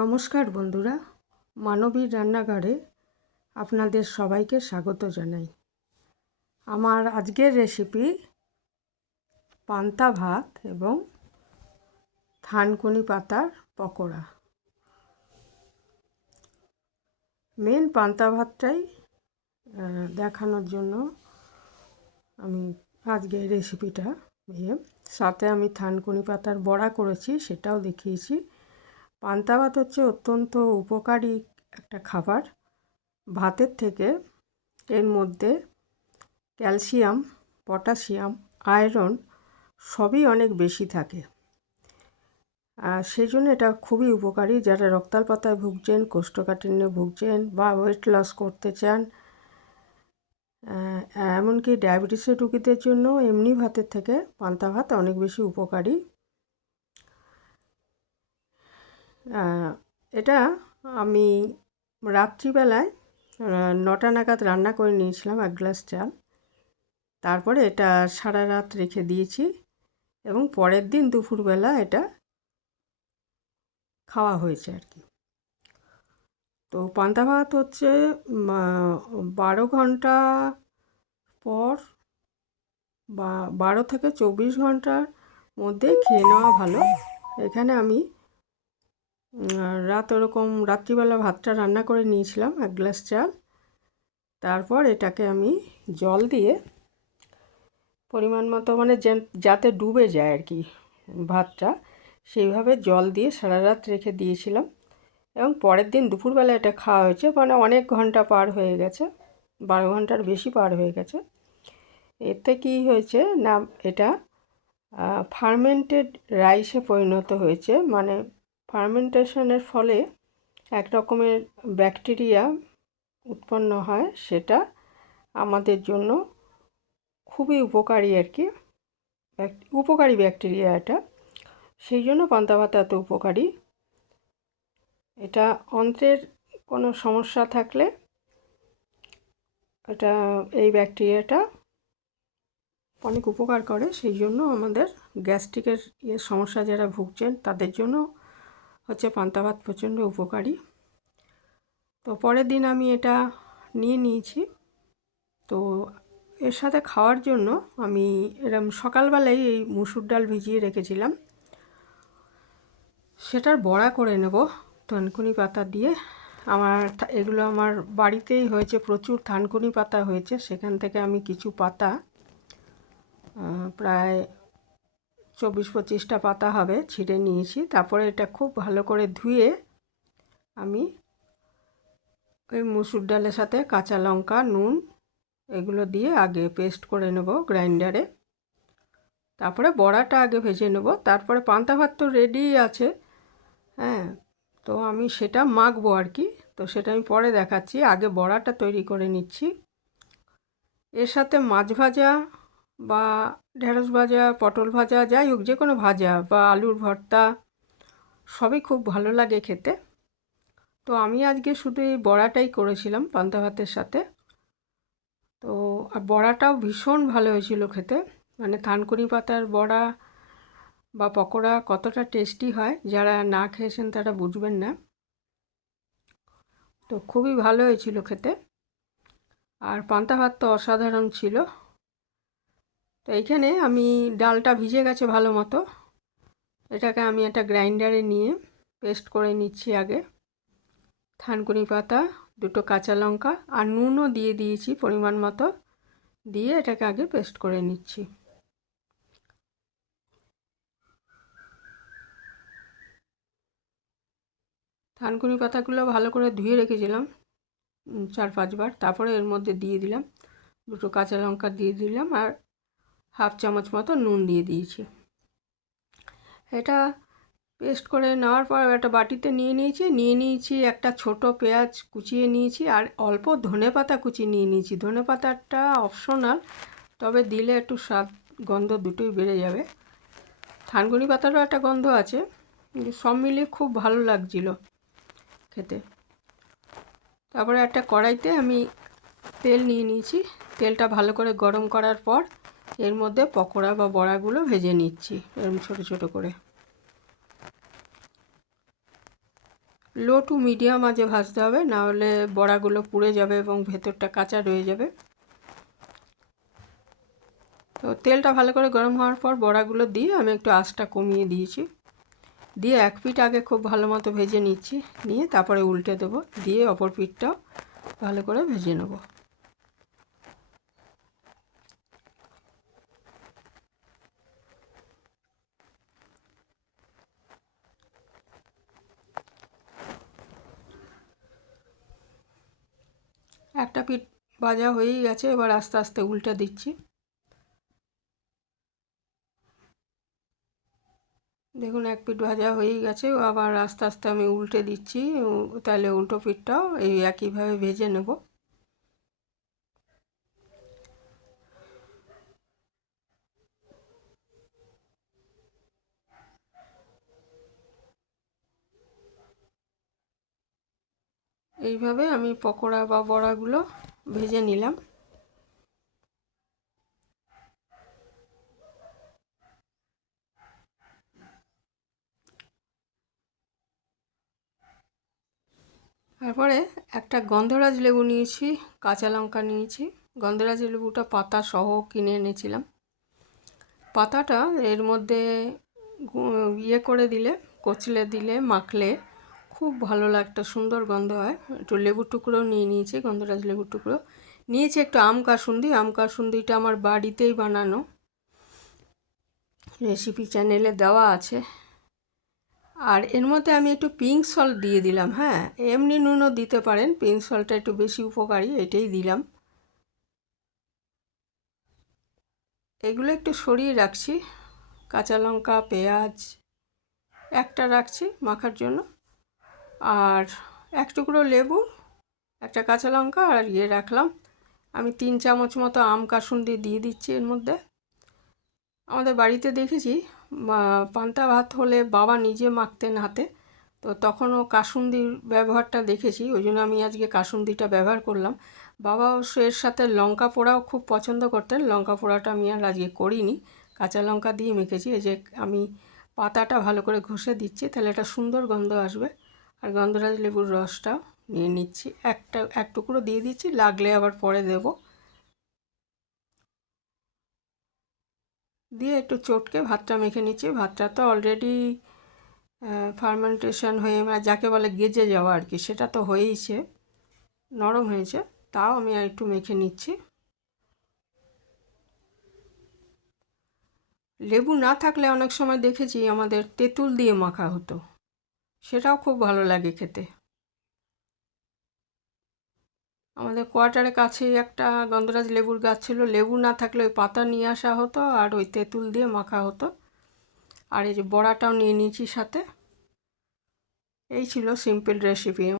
নমস্কার বন্ধুরা, মানবীর রান্নাঘরে আপনাদের সবাইকে স্বাগত জানাই। আমার আজকের রেসিপি পান্তা ভাত এবং থানকুনি পাতার পকোড়া। মেন পান্তা ভাতটাই দেখানোর জন্য আমি আজকে রেসিপিটা সাথে আমি থানকুনি পাতার বড়া করেছি, সেটাও দেখিয়েছি। পান্তা ভাত হচ্ছে অত্যন্ত উপকারী একটা খাবার। ভাতের থেকে এর মধ্যে ক্যালসিয়াম, পটাশিয়াম, আয়রন সবই অনেক বেশি থাকে। আর সেই জন্য এটা খুবই উপকারী। যারা রক্তাল্পতায় ভুগছেন, কোষ্ঠকাঠিন্যে ভুগছেন বা ওয়েট লস করতে চান এমনকি ডায়াবেটিসের রুগীদের জন্য এমনি ভাতের থেকে পান্তা ভাত অনেক বেশি উপকারী। এটা আমি রাত্রিবেলায় নটা নাগাদ রান্না করে নিয়েছিলাম এক গ্লাস চাল। তারপরে এটা সারা রাত রেখে দিয়েছি এবং পরের দিন দুপুরবেলা এটা খাওয়া হয়েছে আর কি। তো পান্তা ভাত হচ্ছে বারো ঘণ্টা পর বা, বারো থেকে চব্বিশ ঘণ্টার মধ্যে খেয়ে নেওয়া ভালো। এখানে আমি রাত ওরকম রাত্রিবেলা ভাতটা রান্না করে নিয়েছিলাম, এক গ্লাস চাল। তারপর এটাকে আমি জল দিয়ে পরিমাণ মতো মানে যাতে ডুবে যায় আর কি ভাতটা, সেইভাবে জল দিয়ে সারা রাত রেখে দিয়েছিলাম। এবং পরের দিন দুপুরবেলা এটা খাওয়া হয়েছে মানে অনেক ঘণ্টা পার হয়ে গেছে, বারো ঘণ্টার বেশি পার হয়ে গেছে। এতে কি হয়েছে না, এটা ফার্মেন্টেড রাইসে পরিণত হয়েছে মানে ফার্মেন্টেশনের ফলে এক রকমের ব্যাকটেরিয়া উৎপন্ন হয়, সেটা আমাদের জন্য খুবই উপকারী আর কি। উপকারী ব্যাকটেরিয়া এটা। সেই জন্য পান্তা ভাত এত উপকারী। এটা অন্ত্রের কোনো সমস্যা থাকলে এটা, এই ব্যাকটেরিয়াটা অনেক উপকার করে। সেই জন্য আমাদের গ্যাস্ট্রিকের ইয়ে সমস্যা যারা ভুগছেন, তাদের জন্য হচ্ছে পান্তা ভাত প্রচণ্ড উপকারী। তো পরের দিন আমি এটা নিয়ে নিয়েছি। তো এর সাথে খাওয়ার জন্য আমি এরম সকালবেলায় এই মুসুর ডাল ভিজিয়ে রেখেছিলাম। সেটার বড়া করে নেব, থানকুনি পাতা দিয়ে। আমার এগুলো আমার বাড়িতেই হয়েছে, প্রচুর থানকুনি পাতা হয়েছে। সেখান থেকে আমি কিছু পাতা প্রায় চব্বিশ পঁচিশটা পাতা হবে, ছিঁড়ে নিয়েছি। তারপরে এটা খুব ভালো করে ধুয়ে আমি ওই মুসুর ডালের সাথে কাঁচা লঙ্কা, নুন এগুলো দিয়ে আগে পেস্ট করে নেব গ্রাইন্ডারে। তারপরে বড়াটা আগে ভেজে নেব। তারপরে পান্তা ভাত তো রেডি আছে হ্যাঁ তো আমি সেটা মাখবো আর কি। তো সেটা আমি পরে দেখাচ্ছি। আগে বড়াটা তৈরি করে নিচ্ছি। এর সাথে মাছ ভাজা বা ঢেঁড়স ভাজা, পটল ভাজা, যাই হোক, যে কোনো ভাজা বা আলুর ভর্তা, সবই খুব ভালো লাগে খেতে। তো আমি আজকে শুধু এই বড়াটাই করেছিলাম পান্তা ভাতের সাথে। তো আর বড়াটাও ভীষণ ভালো হয়েছিল খেতে। মানে থানকুনি পাতার বড়া বা পকোড়া কতটা টেস্টি হয়, যারা না খেয়েছেন তারা বুঝবেন না। তো খুবই ভালো হয়েছিল খেতে। আর পান্তা ভাত তো অসাধারণ ছিল। তো এইখানে আমি ডালটা ভিজে গেছে ভালো মতো। এটাকে আমি একটা গ্রাইন্ডারে নিয়ে পেস্ট করে নিচ্ছি আগে। থানকুনি পাতা, দুটো কাঁচা লঙ্কা আর নুনও দিয়ে দিয়েছি পরিমাণ মতো। দিয়ে এটাকে আগে পেস্ট করে নিচ্ছি। থানকুনি পাতাগুলো ভালো করে ধুয়ে রেখেছিলাম চার পাঁচবার। তারপরে এর মধ্যে দিয়ে দিলাম, দুটো কাঁচা লঙ্কা দিয়ে দিলাম আর হাফ চামচ মতো নুন দিয়ে দিয়েছি। এটা পেস্ট করে নেওয়ার পর একটা বাটিতে নিয়ে নিয়েছি নিয়ে নিয়েছি একটা ছোট পেঁয়াজ কুচিয়ে নিয়েছি আর অল্প ধনে পাতা কুচি নিয়ে নিয়েছি। ধনে পাতাটা অপশনাল তবে দিলে একটু স্বাদ, গন্ধ দুটোই বেড়ে যাবে। থানকুনি পাতারও একটা গন্ধ আছে সব মিলিয়ে খুব ভালো লাগছিল খেতে। তারপরে একটা কড়াইতে আমি তেল নিয়ে নিয়েছি। তেলটা ভালো করে গরম করার পর এর মধ্যে পকোড়া বা বড়াগুলো ভেজে নিচ্ছি এরকম ছোটো ছোটো করে। লো টু মিডিয়াম আজে ভাজতে হবে, না হলে বড়াগুলো পুড়ে যাবে এবং ভেতরটা কাঁচা রয়ে যাবে। তো তেলটা ভালো করে গরম হওয়ার পর বড়াগুলো দিয়ে আমি একটু আঁচটা কমিয়ে দিয়েছি। দিয়ে এক পিঠ আগে খুব ভালো মতো ভেজে নিচ্ছি, নিয়ে তারপরে উল্টে দেবো, দিয়ে অপর পিঠটাও ভালো করে ভেজে নেব একটা পিঠ ভাজা হয়েই গেছে, এবার আস্তে আস্তে উল্টে দিচ্ছি। দেখুন, এক পিঠ ভাজা হয়েই গেছে, আবার আস্তে আস্তে আমি উল্টে দিচ্ছি তাহলে উল্টো পিঠটাও এই একইভাবে ভেজে নেব। এইভাবে আমি পকোড়া বা বড়াগুলো ভেজে নিলাম। তারপরে একটা গন্ধরাজ লেবু নিয়েছি, কাঁচা লঙ্কা নিয়েছি। গন্ধরাজ লেবুটা পাতা সহ কিনে এনেছিলাম। পাতাটা এর মধ্যে ইয়ে করে দিলে, কচলে দিলে, মাখলে খুব ভালো একটা সুন্দর গন্ধ হয়। একটু লেবুর টুকরো নিয়ে নিয়েছি, গন্ধরাজ লেবুর টুকরো। নিয়েছি একটু আম কাসুন্দি। আম কাসুন্দিটা আমার বাড়িতেই বানানো। রেসিপি চ্যানেলে দেওয়া আছে। আর এর মধ্যে আমি একটু পিঙ্ক সল্ট দিয়ে দিলাম হ্যাঁ? এমনি নুনও দিতে পারেন পিঙ্ক সল্টটা একটু বেশি উপকারী, এটাই দিলাম। এগুলো একটু সরিয়ে রাখছি। কাঁচা লঙ্কা, পেঁয়াজ, একটা রাখছি মাখার জন্য। আর এক টুকরো লেবু, একটা কাঁচা লঙ্কা আর ইয়ে রাখলাম। আমি তিন চামচ মতো আম কাসুন্দি দিয়ে দিচ্ছি এর মধ্যে। আমাদের বাড়িতে দেখেছি পান্তা ভাত হলে বাবা নিজে মাখতেন হাতে। তো তখনও কাসুন্দির ব্যবহারটা দেখেছি, ওই জন্য আমি আজকে কাসুন্দিটা ব্যবহার করলাম। বাবা অবশ্য এর সাথে লঙ্কা পোড়াও খুব পছন্দ করতেন, লঙ্কা পোড়াটা আমি আর আজকে করিনি। কাঁচা লঙ্কা দিয়ে মেখেছি, এই যে আমি পাতাটা ভালো করে ঘষে দিচ্ছি, তাহলে একটা সুন্দর গন্ধ আসবে। আর গন্ধরাজ লেবুর রসটাও নিয়ে নিচ্ছি। একটা, এক টুকরো দিয়ে দিচ্ছি, লাগলে আবার পরে দেবো। দিয়ে একটু চটকে ভাতটা মেখে নিচ্ছি। ভাতটা তো অলরেডি ফার্মেন্টেশন হয়ে মানে যাকে বলে গেজে যাওয়া আর কি, সেটা তো হয়েইছে, নরম হয়েছে, তাও আমি আর একটু মেখে নিচ্ছি। লেবু না থাকলে অনেক সময় দেখেছি আমাদের তেঁতুল দিয়ে মাখা হতো। সেটাও খুব ভালো লাগে খেতে। আমাদের কোয়ার্টারের কাছেই একটা গন্ধরাজ লেবুর গাছ ছিল। লেবু না থাকলে ওই পাতা নিয়ে আসা হতো আর ওই তেঁতুল দিয়ে মাখা হতো। আর এই যে বড়াটাও নিয়ে নিয়েছি সাথে। এই ছিল সিম্পল রেসিপি